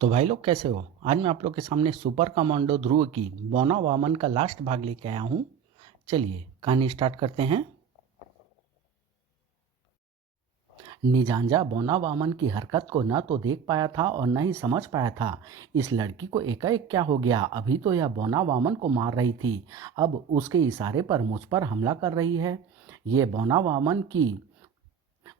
तो भाई लोग कैसे हो। आज मैं आप लोग के सामने सुपर कमांडो ध्रुव की बोना वामन का लास्ट भाग लेके आया हूँ। चलिए कहानी स्टार्ट करते हैं। निजांजा बोना वामन की हरकत को न तो देख पाया था और न ही समझ पाया था। इस लड़की को एकाएक क्या हो गया। अभी तो यह बोना वामन को मार रही थी, अब उसके इशारे पर मुझ पर हमला कर रही है। ये बोना वामन की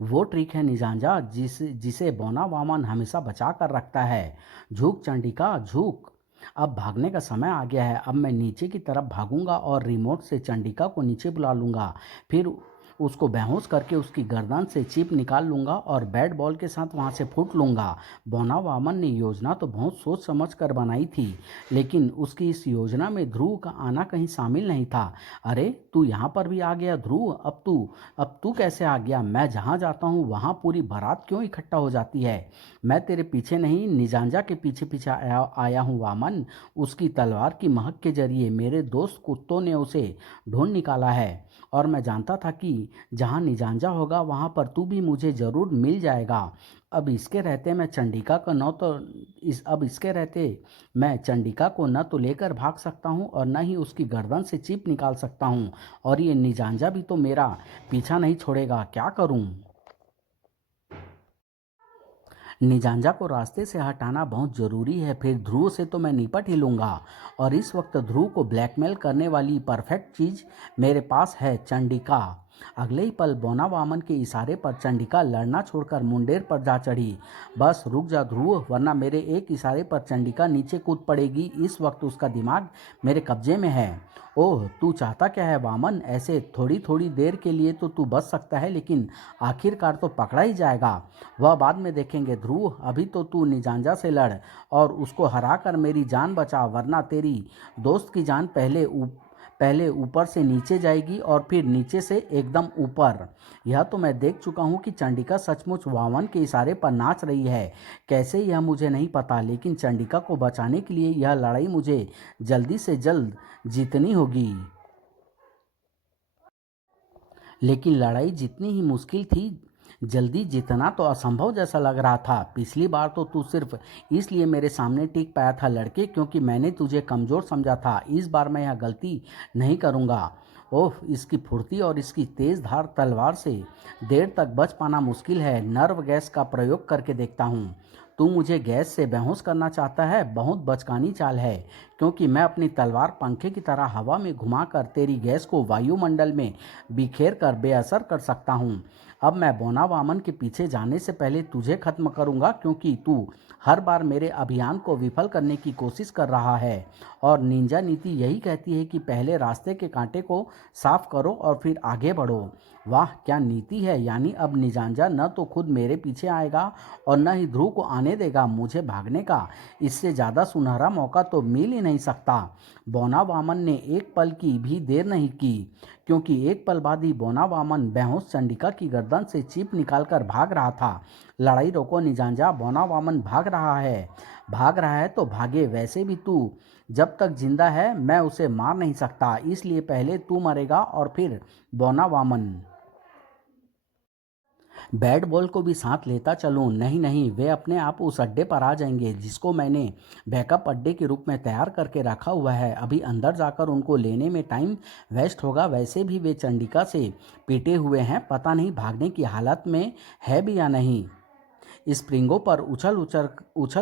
वो ट्रिक है निजांजा जिसे बोना वामन हमेशा बचा कर रखता है। झूक चंडिका झूक। अब भागने का समय आ गया है। अब मैं नीचे की तरफ भागूंगा और रिमोट से चंडिका को नीचे बुला लूंगा। फिर उसको बेहोश करके उसकी गर्दन से चिप निकाल लूंगा और बैट बॉल के साथ वहां से फूट लूंगा। बोना वामन ने योजना तो बहुत सोच समझ कर बनाई थी, लेकिन उसकी इस योजना में ध्रुव का आना कहीं शामिल नहीं था। अरे तू यहाँ पर भी आ गया ध्रुव। अब तू कैसे आ गया। मैं जहाँ जाता हूँ वहाँ पूरी बारात क्यों इकट्ठा हो जाती है। मैं तेरे पीछे नहीं, निजांजा के पीछे पीछे आया हूँ वामन। उसकी तलवार की महक के जरिए मेरे दोस्त कुत्तों ने उसे ढूंढ निकाला है, और मैं जानता था कि जहाँ निजांजा होगा वहाँ पर तू भी मुझे ज़रूर मिल जाएगा। अब इसके रहते मैं चंडिका का न तो इस अब इसके रहते मैं चंडिका को न तो लेकर भाग सकता हूँ और न ही उसकी गर्दन से चिप निकाल सकता हूँ, और ये निजांजा भी तो मेरा पीछा नहीं छोड़ेगा। क्या करूँ। निजांजा को रास्ते से हटाना बहुत ज़रूरी है, फिर ध्रुव से तो मैं निपट ही लूँगा। और इस वक्त ध्रुव को ब्लैकमेल करने वाली परफेक्ट चीज़ मेरे पास है, चंडिका। अगले ही पल बोना वामन के इशारे पर चंडिका लड़ना छोड़कर मुंडेर पर जा चढ़ी। बस रुक जा ध्रुव, वरना मेरे एक इशारे पर चंडिका नीचे कूद पड़ेगी। इस वक्त उसका दिमाग मेरे कब्जे में है। ओह तू चाहता क्या है वामन। ऐसे थोड़ी थोड़ी देर के लिए तो तू बच सकता है, लेकिन आखिरकार तो पकड़ा ही जाएगा। वह बाद में देखेंगे ध्रुव, अभी तो तू निजांजा से लड़ और उसको हरा कर मेरी जान बचा, वरना तेरी दोस्त की जान पहले ऊपर से नीचे जाएगी और फिर नीचे से एकदम ऊपर। यह तो मैं देख चुका हूँ कि चंडिका सचमुच वामन के इशारे पर नाच रही है। कैसे यह मुझे नहीं पता, लेकिन चंडिका को बचाने के लिए यह लड़ाई मुझे जल्दी से जल्द जीतनी होगी। लेकिन लड़ाई जितनी ही मुश्किल थी, जल्दी जीतना तो असंभव जैसा लग रहा था। पिछली बार तो तू सिर्फ इसलिए मेरे सामने टिक पाया था लड़के, क्योंकि मैंने तुझे कमज़ोर समझा था। इस बार मैं यह गलती नहीं करूँगा। ओह इसकी फुर्ती और इसकी तेज़ धार तलवार से देर तक बच पाना मुश्किल है। नर्व गैस का प्रयोग करके देखता हूँ। तू मुझे गैस से बेहोश करना चाहता है। बहुत बचकानी चाल है, क्योंकि मैं अपनी तलवार पंखे की तरह हवा में घुमाकर तेरी गैस को वायुमंडल में बिखेर कर बेअसर कर सकता हूँ। अब मैं बोना वामन के पीछे जाने से पहले तुझे खत्म करूँगा, क्योंकि तू हर बार मेरे अभियान को विफल करने की कोशिश कर रहा है। और निंजा नीति यही कहती है कि पहले रास्ते के कांटे को साफ करो और फिर आगे बढ़ो। वाह क्या नीति है। यानी अब निजांजा न तो खुद मेरे पीछे आएगा और न ही ध्रुव को आने देगा। मुझे भागने का इससे ज़्यादा सुनहरा मौका तो मिल ही नहीं सकता। बोना वामन ने एक पल की भी देर नहीं की, क्योंकि एक पल बाद ही बोना वामन बेहोश चंडिका की गर्दन से चिप निकालकर भाग रहा था। लड़ाई रोको निजांजा, बोना वामन भाग रहा है। भाग रहा है तो भागे। वैसे भी तू जब तक जिंदा है मैं उसे मार नहीं सकता, इसलिए पहले तू मरेगा और फिर बोना वामन। बैट बॉल को भी साथ लेता चलूं। नहीं नहीं, वे अपने आप उस अड्डे पर आ जाएंगे जिसको मैंने बैकअप अड्डे के रूप में तैयार करके रखा हुआ है। अभी अंदर जाकर उनको लेने में टाइम वेस्ट होगा। वैसे भी वे चंडिका से पिटे हुए हैं, पता नहीं भागने की हालत में है भी या नहीं। स्प्रिंगों पर उछल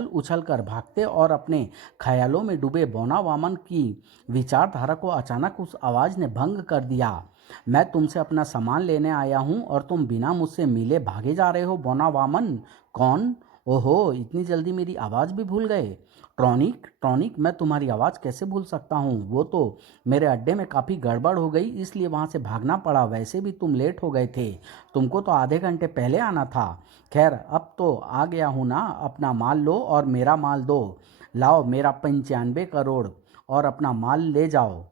उछल कर भागते और अपने ख्यालों में डूबे बोना वामन की विचारधारा को अचानक उस आवाज़ ने भंग कर दिया। मैं तुमसे अपना सामान लेने आया हूँ और तुम बिना मुझसे मिले भागे जा रहे हो बोना वामन। कौन। ओहो इतनी जल्दी मेरी आवाज़ भी भूल गए। ट्रॉनिक ट्रॉनिक, मैं तुम्हारी आवाज़ कैसे भूल सकता हूँ। वो तो मेरे अड्डे में काफ़ी गड़बड़ हो गई, इसलिए वहाँ से भागना पड़ा। वैसे भी तुम लेट हो गए थे, तुमको तो आधे घंटे पहले आना था। खैर अब तो आ गया हूँ ना, अपना माल लो और मेरा माल दो। लाओ मेरा 95 करोड़ और अपना माल ले जाओ।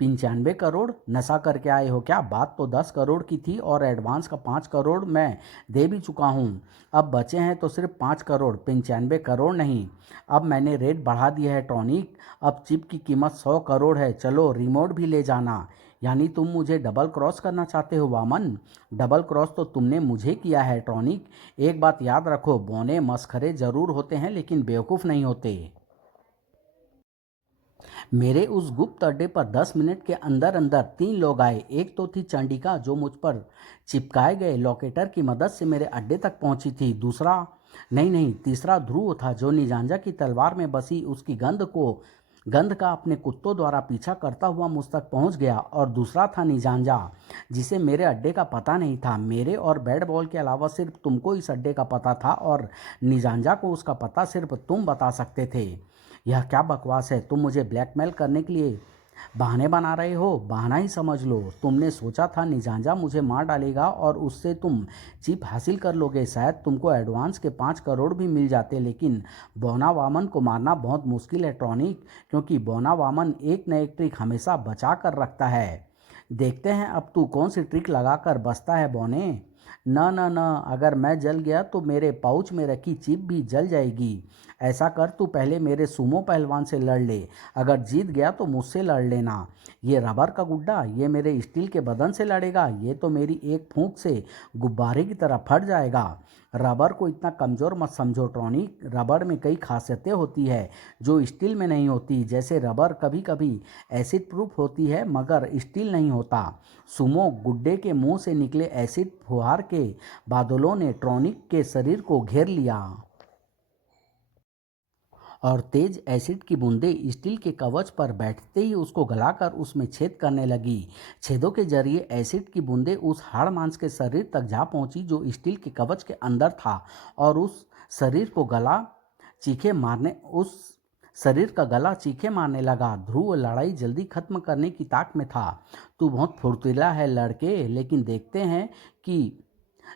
95 करोड़, नशा करके आए हो क्या। बात तो 10 करोड़ की थी और एडवांस का 5 करोड़ मैं दे भी चुका हूँ। अब बचे हैं तो सिर्फ 5 करोड़, 95 करोड़ नहीं। अब मैंने रेट बढ़ा दिया है टॉनिक, अब चिप की कीमत 100 करोड़ है। चलो रिमोट भी ले जाना। यानी तुम मुझे डबल क्रॉस करना चाहते हो वामन? डबल क्रॉस तो तुमने मुझे किया है ट्रॉनिक। एक बात याद रखो, बौने मस्खरे जरूर होते हैं लेकिन बेवकूफ़ नहीं होते। मेरे उस गुप्त अड्डे पर 10 मिनट के अंदर अंदर 3 लोग आए। एक तो थी चंडिका जो मुझ पर चिपकाए गए लॉकेटर की मदद से मेरे अड्डे तक पहुंची थी। दूसरा नहीं नहीं तीसरा ध्रुव था जो निजांजा की तलवार में बसी उसकी गंध का अपने कुत्तों द्वारा पीछा करता हुआ मुझ तक पहुंच गया। और दूसरा था निजांजा जिसे मेरे अड्डे का पता नहीं था। मेरे और बैट बॉल के अलावा सिर्फ तुमको इस अड्डे का पता था और निजांजा को उसका पता सिर्फ तुम बता सकते थे। यह क्या बकवास है? तुम मुझे ब्लैकमेल करने के लिए बहाने बना रहे हो। बहाना ही समझ लो। तुमने सोचा था निजांजा मुझे मार डालेगा और उससे तुम चिप हासिल कर लोगे। शायद तुमको एडवांस के 5 करोड़ भी मिल जाते, लेकिन बौना वामन को मारना बहुत मुश्किल है ट्रॉनिक, क्योंकि बौना वामन एक न एक ट्रिक हमेशा बचा कर रखता है। देखते हैं अब तू कौन सी ट्रिक लगाकर बचता है बौने। न न न, अगर मैं जल गया तो मेरे पाउच में रखी चिप भी जल जाएगी। ऐसा कर, तू पहले मेरे सुमो पहलवान से लड़ ले। अगर जीत गया तो मुझसे लड़ लेना। ये रबर का गुड्डा ये मेरे स्टील के बदन से लड़ेगा। ये तो मेरी एक फूंक से गुब्बारे की तरह फट जाएगा। रबर को इतना कमज़ोर मत समझो ट्रॉनिक। रबर में कई खासियतें होती है जो स्टील में नहीं होती। जैसे रबर कभी कभी एसिड प्रूफ होती है मगर स्टील नहीं होता। सुमो गुड्डे के मुंह से निकले एसिड फुहार के बादलों ने ट्रॉनिक के शरीर को घेर लिया और तेज एसिड की बूंदें स्टील के कवच पर बैठते ही उसको गलाकर उसमें छेद करने लगी। छेदों के जरिए एसिड की बूंदें उस हाड़ मांस के शरीर तक जा पहुंची जो स्टील के कवच के अंदर था और उस शरीर का गला चीखे मारने लगा। ध्रुव लड़ाई जल्दी खत्म करने की ताक में था। तू बहुत फुर्तीला है लड़के, लेकिन देखते हैं कि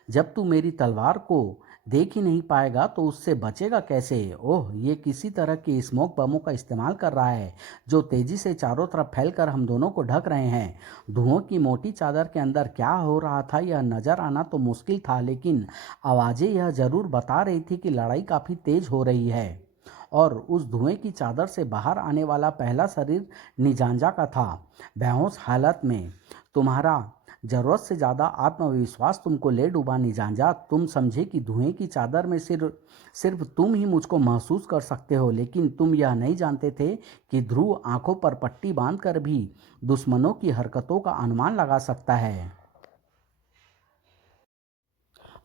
जब तू मेरी तलवार को देख ही नहीं पाएगा तो उससे बचेगा कैसे। ओह, ये किसी तरह के स्मोक बमों का इस्तेमाल कर रहा है जो तेजी से चारों तरफ फैलकर हम दोनों को ढक रहे हैं। धुओं की मोटी चादर के अंदर क्या हो रहा था यह नजर आना तो मुश्किल था, लेकिन आवाजें यह जरूर बता रही थी कि लड़ाई काफी तेज हो रही है। और उस धुएं की चादर से बाहर आने वाला पहला शरीर निजांजा का था। बेहोश हालत में तुम्हारा जरूरत से ज़्यादा आत्मविश्वास तुमको ले डूबा निजांजा। तुम समझे कि धुएं की चादर में सिर्फ सिर्फ तुम ही मुझको महसूस कर सकते हो, लेकिन तुम यह नहीं जानते थे कि ध्रुव आंखों पर पट्टी बांधकर भी दुश्मनों की हरकतों का अनुमान लगा सकता है।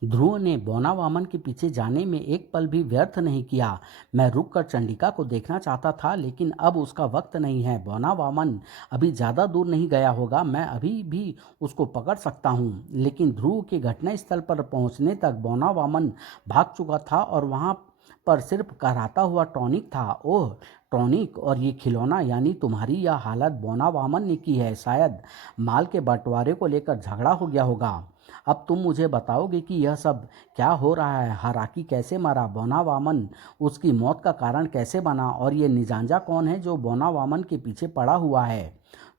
ध्रुव ने बौना वामन के पीछे जाने में एक पल भी व्यर्थ नहीं किया। मैं रुककर चंडिका को देखना चाहता था, लेकिन अब उसका वक्त नहीं है। बौना वामन अभी ज़्यादा दूर नहीं गया होगा। मैं अभी भी उसको पकड़ सकता हूँ। लेकिन ध्रुव के घटनास्थल पर पहुँचने तक बौना वामन भाग चुका था और वहाँ पर सिर्फ कहराता हुआ टॉनिक था। ओह टॉनिक, और ये खिलौना, यानी तुम्हारी यह हालत बौना वामन ने की है। शायद माल के बंटवारे को लेकर झगड़ा हो गया होगा। अब तुम मुझे बताओगे कि यह सब क्या हो रहा है? हाराकी कैसे मरा? बौना वामन उसकी मौत का कारण कैसे बना? और ये निजांजा कौन है जो बौना वामन के पीछे पड़ा हुआ है?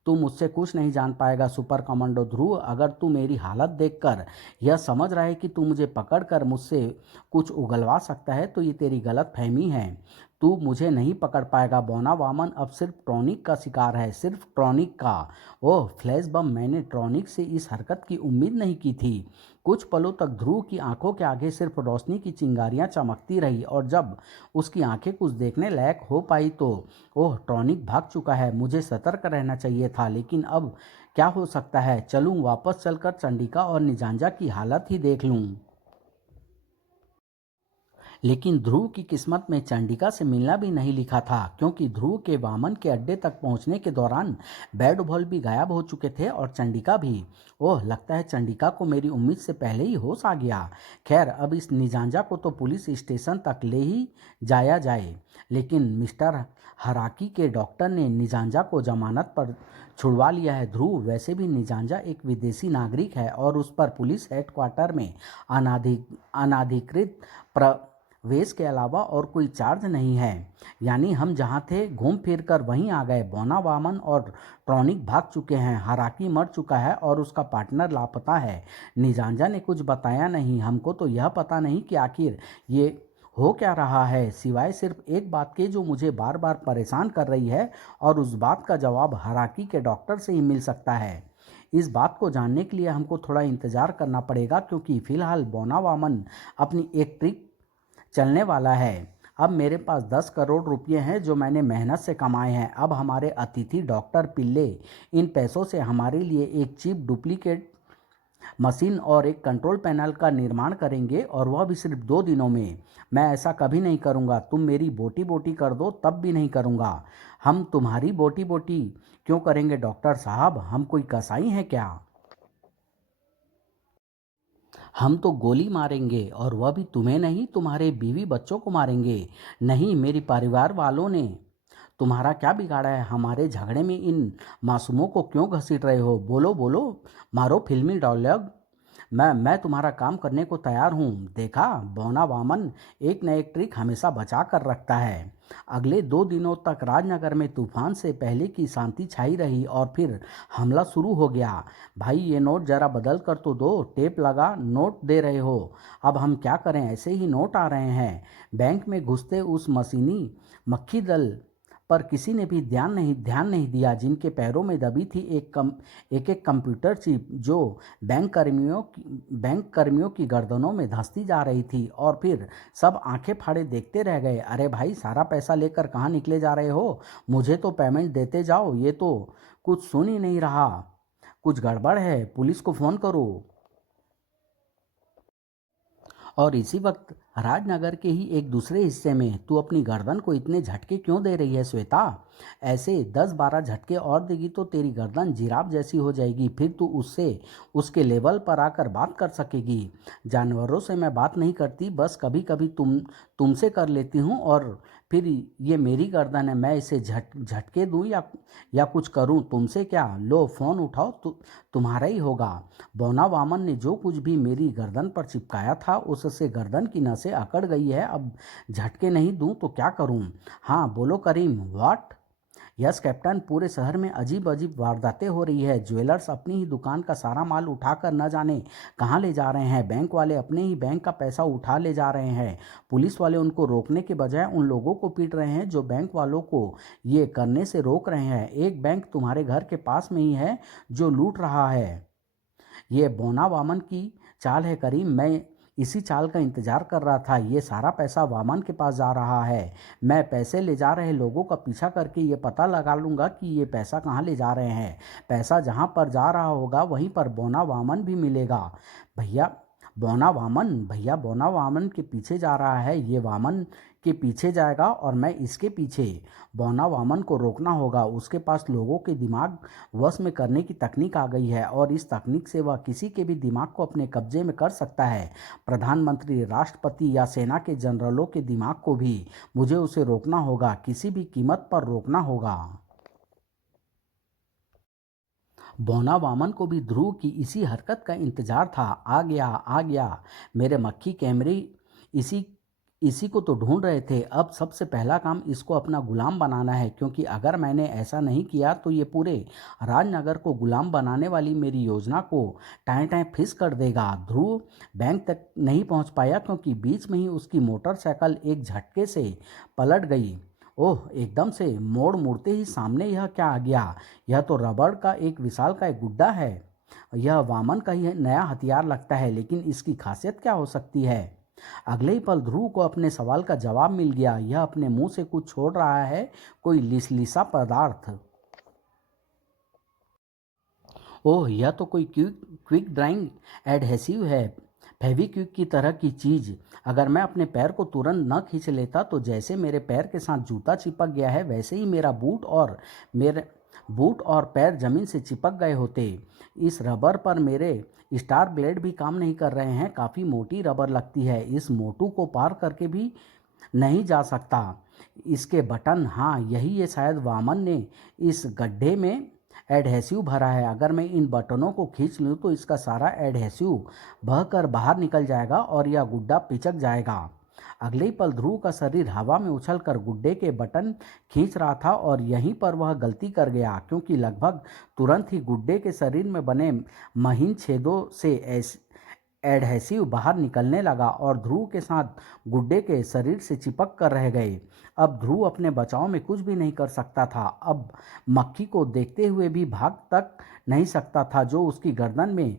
तू मुझसे कुछ नहीं जान पाएगा सुपर कमांडो ध्रुव। अगर तू मेरी हालत देखकर यह समझ रहा है कि तू मुझे पकड़कर मुझसे कुछ उगलवा सकता है तो ये तेरी गलत फहमी है। तू मुझे नहीं पकड़ पाएगा। बौना वामन अब सिर्फ ट्रॉनिक का शिकार है, सिर्फ ट्रॉनिक का। ओह फ्लैश बम, मैंने ट्रॉनिक से इस हरकत की उम्मीद नहीं की थी। कुछ पलों तक ध्रुव की आंखों के आगे सिर्फ रोशनी की चिंगारियां चमकती रही और जब उसकी आंखें कुछ देखने लायक हो पाई तो ओह ट्रॉनिक भाग चुका है। मुझे सतर्क रहना चाहिए था, लेकिन अब क्या हो सकता है? चलूं वापस चलकर चंडिका और निजांजा की हालत ही देख लूं। लेकिन ध्रुव की किस्मत में चंडिका से मिलना भी नहीं लिखा था, क्योंकि ध्रुव के वामन के अड्डे तक पहुंचने के दौरान बैट बॉल भी गायब हो चुके थे और चंडिका भी। ओह, लगता है चंडिका को मेरी उम्मीद से पहले ही होश आ गया। खैर, अब इस निजांजा को तो पुलिस स्टेशन तक ले ही जाया जाए। लेकिन मिस्टर हराकी के डॉक्टर ने निजांजा को जमानत पर छुड़वा लिया है। ध्रुव, वैसे भी निजांजा एक विदेशी नागरिक है और उस पर पुलिस हेडक्वार्टर में अनाधिकृत वेश के अलावा और कोई चार्ज नहीं है। यानी हम जहाँ थे घूम फिर कर वहीं आ गए। बौना वामन और ट्रॉनिक भाग चुके हैं, हाराकी मर चुका है और उसका पार्टनर लापता है। निजांजा ने कुछ बताया नहीं। हमको तो यह पता नहीं कि आखिर ये हो क्या रहा है, सिवाय सिर्फ एक बात के जो मुझे बार बार परेशान कर रही है, और उस बात का जवाब हाराकी के डॉक्टर से ही मिल सकता है। इस बात को जानने के लिए हमको थोड़ा इंतज़ार करना पड़ेगा, क्योंकि फ़िलहाल बौना वामन अपनी एक ट्रिक चलने वाला है। अब मेरे पास 10 करोड़ रुपए हैं जो मैंने मेहनत से कमाए हैं। अब हमारे अतिथि डॉक्टर पिल्ले इन पैसों से हमारे लिए एक चीप डुप्लीकेट मशीन और एक कंट्रोल पैनल का निर्माण करेंगे, और वह भी सिर्फ 2 दिनों में। मैं ऐसा कभी नहीं करूँगा। तुम मेरी बोटी बोटी कर दो तब भी नहीं करूँगा। हम तुम्हारी बोटी बोटी क्यों करेंगे डॉक्टर साहब? हम कोई कसाई हैं क्या? हम तो गोली मारेंगे, और वह भी तुम्हें नहीं, तुम्हारे बीवी बच्चों को मारेंगे। नहीं, मेरी परिवार वालों ने। तुम्हारा क्या बिगाड़ा है? हमारे झगड़े में इन मासूमों को क्यों घसीट रहे हो? बोलो बोलो, मारो फिल्मी डायलॉग। मैं तुम्हारा काम करने को तैयार हूँ। देखा, बौना वामन एक न एक ट्रिक हमेशा बचा कर रखता है। अगले 2 दिनों तक राजनगर में तूफान से पहले की शांति छाई रही, और फिर हमला शुरू हो गया। भाई, ये नोट जरा बदल कर तो दो। टेप लगा नोट दे रहे हो। अब हम क्या करें? ऐसे ही नोट आ रहे हैं। बैंक में घुसते उस मशीनी मक्खी दल पर किसी ने भी ध्यान नहीं दिया, जिनके पैरों में दबी थी एक एक कंप्यूटर चिप, जो बैंक कर्मियों की गर्दनों में धंसती जा रही थी। और फिर सब आंखें फाड़े देखते रह गए। अरे भाई, सारा पैसा लेकर कहाँ निकले जा रहे हो? मुझे तो पेमेंट देते जाओ। ये तो कुछ सुन ही नहीं रहा। कुछ गड़बड़ है, पुलिस को फ़ोन करो। और इसी वक्त राजनगर के ही एक दूसरे हिस्से में तू अपनी गर्दन को इतने झटके क्यों दे रही है श्वेता? ऐसे 10-12 झटके और देगी तो तेरी गर्दन जिराफ जैसी हो जाएगी। फिर तू उससे उसके लेवल पर आकर बात कर सकेगी। जानवरों से मैं बात नहीं करती, बस कभी कभी तुमसे कर लेती हूँ। और फिर ये मेरी गर्दन है, मैं इसे झटके दूँ या कुछ करूँ? तुमसे क्या? लो फ़ोन उठाओ, तुम्हारा ही होगा। बौना वामन ने जो कुछ भी मेरी गर्दन पर चिपकाया था, उससे गर्दन की नसें अकड़ गई है। अब झटके नहीं दूं तो क्या करूं? हाँ बोलो करीम। व्हाट? यस कैप्टन, पूरे शहर में अजीब अजीब वारदातें हो रही है। ज्वेलर्स अपनी ही दुकान का सारा माल उठाकर न जाने कहाँ ले जा रहे हैं। बैंक वाले अपने ही बैंक का पैसा उठा ले जा रहे हैं। पुलिस वाले उनको रोकने के बजाय उन लोगों को पीट रहे हैं जो बैंक वालों को ये करने से रोक रहे हैं। एक बैंक तुम्हारे घर के पास में ही है जो लूट रहा है। ये बौना वामन की चाल है करीम। मैं इसी चाल का इंतजार कर रहा था। ये सारा पैसा वामन के पास जा रहा है। मैं पैसे ले जा रहे लोगों का पीछा करके ये पता लगा लूँगा कि ये पैसा कहाँ ले जा रहे हैं। पैसा जहाँ पर जा रहा होगा वहीं पर बौना वामन भी मिलेगा। भैया बौना वामन के पीछे जा रहा है। ये वामन के पीछे जाएगा और मैं इसके पीछे। बौना वामन को रोकना होगा। उसके पास लोगों के दिमाग वश में करने की तकनीक आ गई है, और इस तकनीक से वह किसी के भी दिमाग को अपने कब्जे में कर सकता है। प्रधानमंत्री, राष्ट्रपति या सेना के जनरलों के दिमाग को भी। मुझे उसे रोकना होगा, किसी भी कीमत पर रोकना होगा। बौना वामन को भी ध्रुव की इसी हरकत का इंतजार था। आ गया आ गया। मेरे मक्खी कैमरे इसी इसी को तो ढूंढ रहे थे। अब सबसे पहला काम इसको अपना गुलाम बनाना है, क्योंकि अगर मैंने ऐसा नहीं किया तो ये पूरे राजनगर को गुलाम बनाने वाली मेरी योजना को टाएं टाएं फिस कर देगा। ध्रुव बैंक तक नहीं पहुंच पाया, क्योंकि बीच में ही उसकी मोटरसाइकिल एक झटके से पलट गई। ओह! एकदम से मोड़ मुड़ते ही सामने यह क्या आ गया? यह तो रबड़ का एक विशालकाय गुड्डा है। यह वामन का ही नया हथियार लगता है, लेकिन इसकी खासियत क्या हो सकती है? अगले ही पल ध्रुव को अपने सवाल का जवाब मिल गया। यह अपने मुंह से कुछ छोड़ रहा है, कोई लिसलिसा पदार्थ। ओह! यह तो कोई क्विक ड्राइंग एडहेसिव है, फेविक्विक की तरह की चीज़। अगर मैं अपने पैर को तुरंत न खींच लेता तो जैसे मेरे पैर के साथ जूता चिपक गया है, वैसे ही मेरे बूट और पैर जमीन से चिपक गए होते। इस रबर पर मेरे स्टार ब्लेड भी काम नहीं कर रहे हैं। काफ़ी मोटी रबर लगती है। इस मोटू को पार करके भी नहीं जा सकता। इसके बटन, हाँ यही, ये शायद वामन ने इस गड्ढे में एडहेसिव भरा है। अगर मैं इन बटनों को खींच लूँ तो इसका सारा एडहेसिव बहकर बाहर निकल जाएगा और यह गुड्डा पिचक जाएगा। अगले ही पल ध्रुव का शरीर हवा में उछलकर गुड्डे के बटन खींच रहा था, और यहीं पर वह गलती कर गया, क्योंकि लगभग तुरंत ही गुड्डे के शरीर में बने महीन छेदों से एडहेसिव बाहर निकलने लगा और ध्रुव के साथ गुड्डे के शरीर से चिपक कर रह गए। अब ध्रुव अपने बचाव में कुछ भी नहीं कर सकता था। अब मक्खी को देखते हुए भी भाग तक नहीं सकता था जो उसकी गर्दन में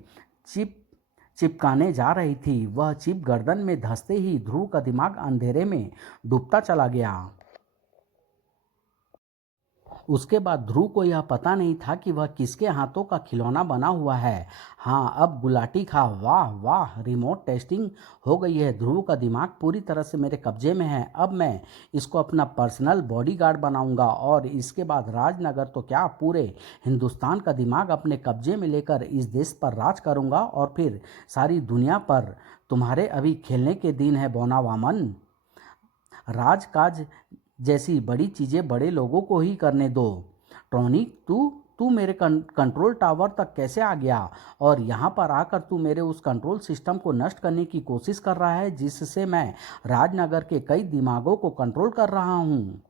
चिप चिपकाने जा रही थी। वह चिप गर्दन में धंसते ही ध्रुव का दिमाग अंधेरे में डूबता चला गया। उसके बाद ध्रुव को यह पता नहीं था कि वह किसके हाथों का खिलौना बना हुआ है। हाँ, अब गुलाटी खा। वाह वाह, रिमोट टेस्टिंग हो गई है। ध्रुव का दिमाग पूरी तरह से मेरे कब्जे में है। अब मैं इसको अपना पर्सनल बॉडीगार्ड बनाऊंगा और इसके बाद राजनगर तो क्या, पूरे हिंदुस्तान का दिमाग अपने कब्जे में लेकर इस देश पर राज करूंगा और फिर सारी दुनिया पर। तुम्हारे अभी खेलने के दिन है बौना वामन। राजकाज जैसी बड़ी चीजें बड़े लोगों को ही करने दो। ट्रॉनिक, तू तू मेरे कंट्रोल टावर तक कैसे आ गया? और यहाँ पर आकर तू मेरे उस कंट्रोल सिस्टम को नष्ट करने की कोशिश कर रहा है जिससे मैं राजनगर के कई दिमागों को कंट्रोल कर रहा हूँ।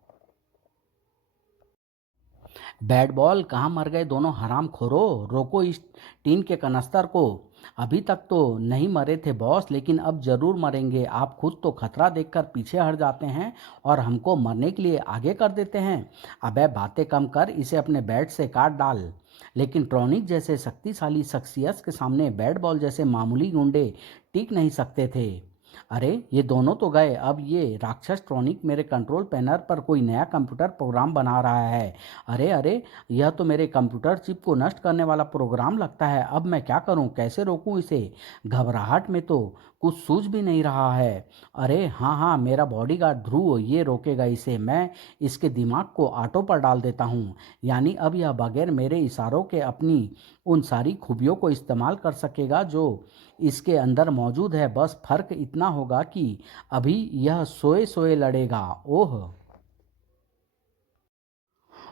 बैट बॉल, कहाँ मर गए दोनों हराम खोरो? रोको इस टीन के कनस्तर को। अभी तक तो नहीं मरे थे बॉस, लेकिन अब जरूर मरेंगे। आप खुद तो खतरा देखकर पीछे हट जाते हैं और हमको मरने के लिए आगे कर देते हैं। अबे बातें कम कर, इसे अपने बैट से काट डाल। लेकिन ट्रॉनिक जैसे शक्तिशाली शख्सियत के सामने बैट बॉल जैसे मामूली गुंडे टिक नहीं सकते थे। अरे ये दोनों तो गए। अब ये राक्षस ट्रॉनिक मेरे कंट्रोल पैनल पर कोई नया कंप्यूटर प्रोग्राम बना रहा है। अरे अरे, यह तो मेरे कंप्यूटर चिप को नष्ट करने वाला प्रोग्राम लगता है। अब मैं क्या करूं, कैसे रोकूं इसे? घबराहट में तो कुछ सूझ भी नहीं रहा है। अरे हाँ हाँ, मेरा बॉडीगार्ड ध्रुव ये रोकेगा इसे। मैं इसके दिमाग को ऑटो पर डाल देता हूँ। यानी अब यह बगैर मेरे इशारों के अपनी उन सारी खूबियों को इस्तेमाल कर सकेगा जो इसके अंदर मौजूद है। बस फर्क इतना होगा कि अभी यह सोए सोए लड़ेगा। ओह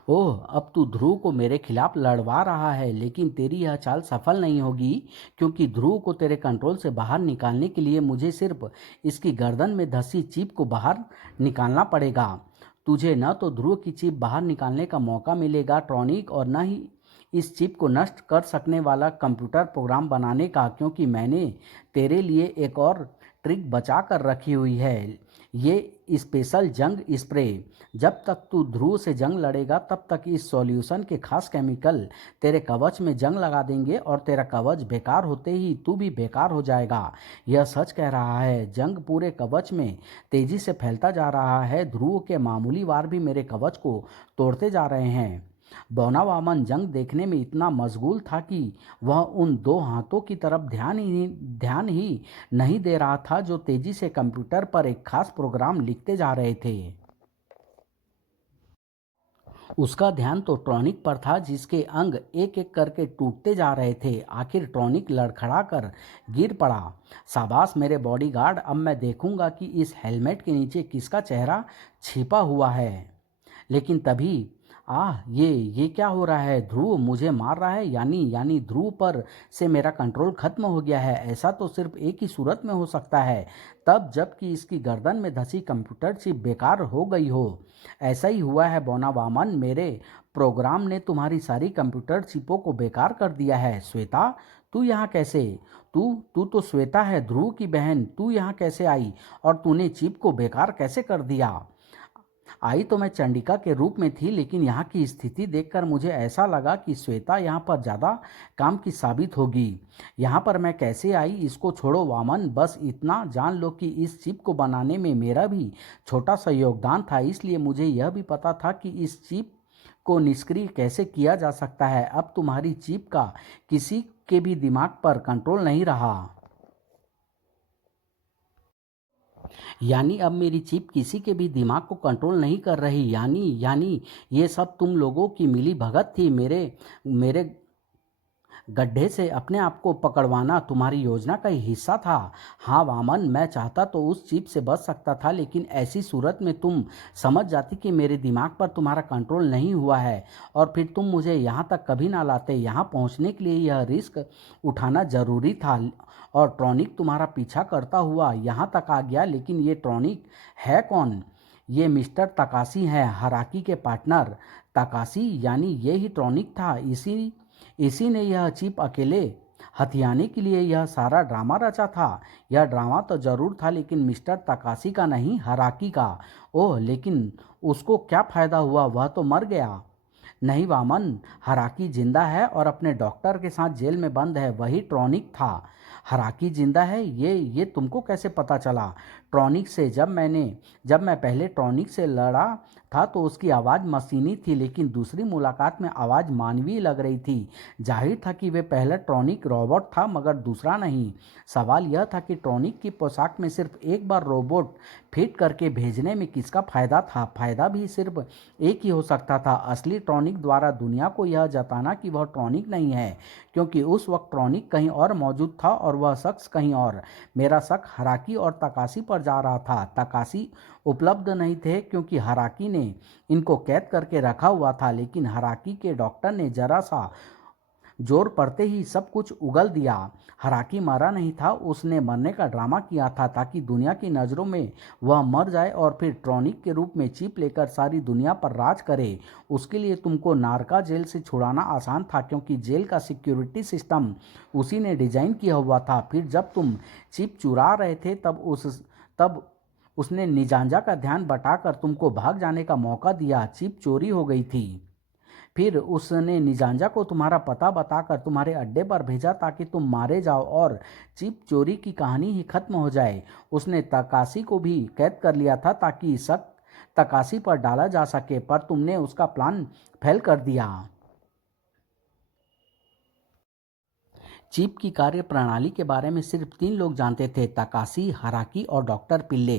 ओह, अब तू ध्रुव को मेरे खिलाफ लड़वा रहा है, लेकिन तेरी यह चाल सफल नहीं होगी, क्योंकि ध्रुव को तेरे कंट्रोल से बाहर निकालने के लिए मुझे सिर्फ इसकी गर्दन में धंसी चिप को बाहर निकालना पड़ेगा। तुझे न तो ध्रुव की चिप बाहर निकालने का मौका मिलेगा ट्रॉनिक, और न ही इस चिप को नष्ट कर सकने वाला कंप्यूटर प्रोग्राम बनाने का, क्योंकि मैंने तेरे लिए एक और ट्रिक बचा कर रखी हुई है। ये स्पेशल जंग स्प्रे। जब तक तू ध्रुव से जंग लड़ेगा तब तक इस सॉल्यूशन के खास केमिकल तेरे कवच में जंग लगा देंगे और तेरा कवच बेकार होते ही तू भी बेकार हो जाएगा। यह सच कह रहा है। जंग पूरे कवच में तेजी से फैलता जा रहा है। ध्रुव के मामूली वार भी मेरे कवच को तोड़ते जा रहे हैं। बौना वामन जंग देखने में इतना मशगूल था कि वह उन दो हाथों की तरफ ध्यान ही नहीं दे रहा था जो तेजी से कंप्यूटर पर एक खास प्रोग्राम लिखते जा रहे थे। उसका ध्यान तो ट्रॉनिक पर था जिसके अंग एक एक करके टूटते जा रहे थे। आखिर ट्रॉनिक लड़खड़ा कर गिर पड़ा। शाबाश मेरे बॉडीगार्ड, अब मैं देखूंगा कि इस हेलमेट के नीचे किसका चेहरा छिपा हुआ है। लेकिन तभी ये क्या हो रहा है? ध्रुव मुझे मार रहा है। यानी ध्रुव पर से मेरा कंट्रोल खत्म हो गया है। ऐसा तो सिर्फ एक ही सूरत में हो सकता है, तब जबकि इसकी गर्दन में धंसी कंप्यूटर चिप बेकार हो गई हो। ऐसा ही हुआ है बौना वामन। मेरे प्रोग्राम ने तुम्हारी सारी कंप्यूटर चिपों को बेकार कर दिया है। श्वेता, तू यहाँ कैसे? तू तू तो श्वेता है, ध्रुव की बहन। तू यहाँ कैसे आई और तूने चिप को बेकार कैसे कर दिया? आई तो मैं चंडिका के रूप में थी, लेकिन यहाँ की स्थिति देखकर मुझे ऐसा लगा कि श्वेता यहाँ पर ज़्यादा काम की साबित होगी। यहाँ पर मैं कैसे आई इसको छोड़ो वामन, बस इतना जान लो कि इस चिप को बनाने में मेरा भी छोटा सा योगदान था। इसलिए मुझे यह भी पता था कि इस चिप को निष्क्रिय कैसे किया जा सकता है। अब तुम्हारी चिप का किसी के भी दिमाग पर कंट्रोल नहीं रहा। यानी अब मेरी चिप किसी के भी दिमाग को कंट्रोल नहीं कर रही। यानी ये सब तुम लोगों की मिली भगत थी। मेरे मेरे गड्ढे से अपने आप को पकड़वाना तुम्हारी योजना का ही हिस्सा था। हाँ वामन, मैं चाहता तो उस चिप से बच सकता था, लेकिन ऐसी सूरत में तुम समझ जाती कि मेरे दिमाग पर तुम्हारा कंट्रोल नहीं हुआ है और फिर तुम मुझे यहाँ तक कभी ना लाते। यहाँ पहुँचने के लिए यह रिस्क उठाना जरूरी था और ट्रॉनिक तुम्हारा पीछा करता हुआ यहाँ तक आ गया। लेकिन ये ट्रॉनिक है कौन? ये मिस्टर तकाशी हैं, हराकी के पार्टनर। तकाशी यानी ये ही ट्रॉनिक था। इसी इसी ने यह चिप हथियाने के लिए यह सारा ड्रामा रचा था। यह ड्रामा तो जरूर था, लेकिन मिस्टर तकाशी का नहीं, हराकी का। ओह, लेकिन उसको क्या फायदा हुआ? वह तो मर गया। नहीं वामन, हराकी जिंदा है और अपने डॉक्टर के साथ जेल में बंद है। वही ट्रॉनिक था। हराकी जिंदा है? ये तुमको कैसे पता चला? ट्रॉनिक से जब मैं पहले ट्रॉनिक से लड़ा था तो उसकी आवाज़ मशीनी थी, लेकिन दूसरी मुलाकात में आवाज़ मानवीय लग रही थी। जाहिर था कि वे पहला ट्रॉनिक रोबोट था, मगर दूसरा नहीं। सवाल यह था कि ट्रॉनिक की पोशाक में सिर्फ एक बार रोबोट फिट करके भेजने में किसका फायदा था? फायदा भी सिर्फ एक ही हो सकता था, असली ट्रॉनिक द्वारा दुनिया को यह जताना कि वह ट्रॉनिक नहीं है, क्योंकि उस वक्त ट्रॉनिक कहीं और मौजूद था और वह शख्स कहीं और। मेरा शक हराकी और तकाशी पर जा रहा था। तकाशी उपलब्ध नहीं थे क्योंकि हराकी ने इनको कैद करके रखा हुआ था, लेकिन हराकी के डॉक्टर ने जरा सा जोर पड़ते ही सब कुछ उगल दिया। हराकी मरा नहीं था, उसने मरने का ड्रामा किया था ताकि दुनिया की नज़रों में वह मर जाए और फिर ट्रॉनिक के रूप में चिप लेकर सारी दुनिया पर राज करे। उसके लिए तुमको नारका जेल से छुड़ाना आसान था, क्योंकि जेल का सिक्योरिटी सिस्टम उसी ने डिजाइन किया हुआ था। फिर जब तुम चिप चुरा रहे थे तब उसने निजांजा का ध्यान बटाकर तुमको भाग जाने का मौका दिया। चिप चोरी हो गई थी। फिर उसने निजांजा को तुम्हारा पता बताकर तुम्हारे अड्डे पर भेजा ताकि तुम मारे जाओ और चिप चोरी की कहानी ही खत्म हो जाए। उसने तकाशी को भी कैद कर लिया था ताकि शक तकाशी पर डाला जा सके, पर तुमने उसका प्लान फेल कर दिया। चिप की कार्य प्रणाली के बारे में सिर्फ 3 लोग जानते थे, तकाशी, हराकी और डॉक्टर पिल्ले।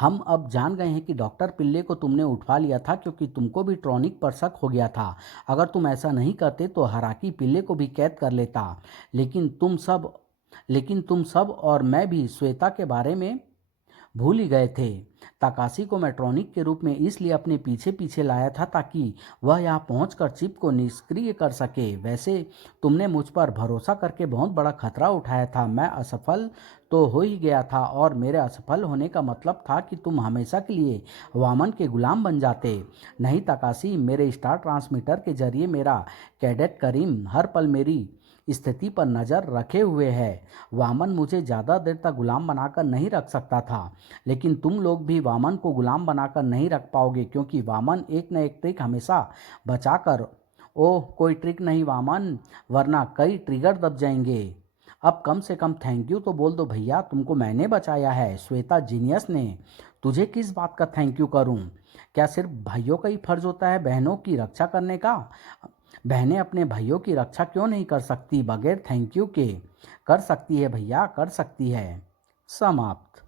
हम अब जान गए हैं कि डॉक्टर पिल्ले को तुमने उठवा लिया था क्योंकि तुमको भी ट्रॉनिक पर शक हो गया था। अगर तुम ऐसा नहीं करते तो हराकी पिल्ले को भी कैद कर लेता। लेकिन तुम सब लेकिन तुम सब और मैं भी श्वेता के बारे में भूल ही गए थे। ताकाशी को मैं ट्रॉनिक के रूप में इसलिए अपने पीछे पीछे लाया था ताकि वह यहाँ पहुंचकर चिप को निष्क्रिय कर सके। वैसे तुमने मुझ पर भरोसा करके बहुत बड़ा खतरा उठाया था। मैं असफल तो हो ही गया था, और मेरे असफल होने का मतलब था कि तुम हमेशा के लिए वामन के गुलाम बन जाते। नहीं ताकाशी, मेरे स्टार ट्रांसमीटर के जरिए मेरा कैडेट करीम हर पल मेरी स्थिति पर नज़र रखे हुए है। वामन मुझे ज़्यादा देर तक गुलाम बनाकर नहीं रख सकता था, लेकिन तुम लोग भी वामन को गुलाम बनाकर नहीं रख पाओगे, क्योंकि वामन एक न एक ट्रिक हमेशा बचाकर। ओह, कोई ट्रिक नहीं वामन, वरना कई ट्रिगर दब जाएंगे। अब कम से कम थैंक यू तो बोल दो भैया, तुमको मैंने बचाया है। श्वेता जीनियस ने। तुझे किस बात का थैंक यू करूं? क्या सिर्फ भाइयों का ही फर्ज होता है बहनों की रक्षा करने का? बहनें अपने भाइयों की रक्षा क्यों नहीं कर सकती बगैर थैंक यू के? कर सकती है भैया, कर सकती है। समाप्त।